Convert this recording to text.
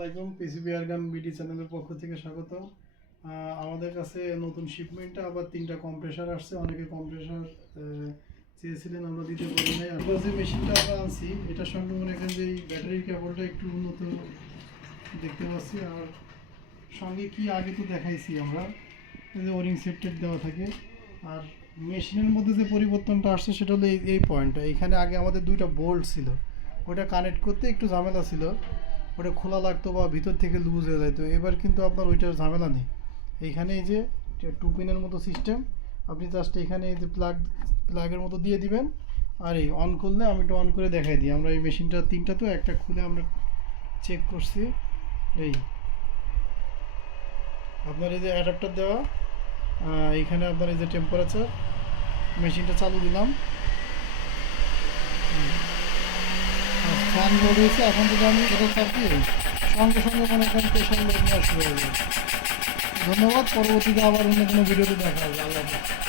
আলাইকুম, PCB airgun BD চ্যানেলের পক্ষ থেকে স্বাগত। আমাদের কাছে নতুন শিপমেন্টে আবার 3টা কম্প্রেসার আসছে। অনেকে কম্প্রেসার চেয়েছিলেন, আমরা দিতে পারি নাই। আমরা যে মেশিনটা আমরা আনছি এটার সঙ্গে মনে করেন যে এই ব্যাটারির কেবলটা একটু উন্নত দেখতে পাচ্ছি। আর সঙ্গে কি আগে তো দেখাইছি আমরা, এই যে ওরিং সেটটেট দেওয়া থাকে। আর মেশিনের মধ্যে যে পরিবর্তনটা আসছে সেটা হলো এই পয়েন্টটা। এখানে আগে আমাদের 2টা বোল্ট ছিল, ওটা কানেক্ট করতে একটু ঝামেলা ছিল, ওটা খোলা লাগতো বা ভিতর থেকে লুজ হয়ে যেত। এবার কিন্তু আপনার ওইটার ঝামেলা নেই। এইখানে এই যে 2 পিনের মতো সিস্টেম, আপনি জাস্ট এখানে এই যে প্লাগের মতো দিয়ে দিবেন। আর এই অন করলে আমি একটু অন করে দেখাই দিই। আমরা এই মেশিনটা 3টা তো, একটা খুলে আমরা চেক করছি। এই আপনার এই যে অ্যাডাপ্টার দেওয়া, এইখানে আপনার এই যে টেম্পারেচার, মেশিনটা চালু দিলাম, ফ্যান লোড হয়েছে। এখন যদি আমি এটা চাপি সঙ্গে সঙ্গে মনে করেন প্রেশার লোড নেওয়া শুরু হয়ে যাবে। ধন্যবাদ। পরবর্তীতে আবার অন্য কোনো ভিডিওতে দেখা হবে। আল্লাহ হাফেজ।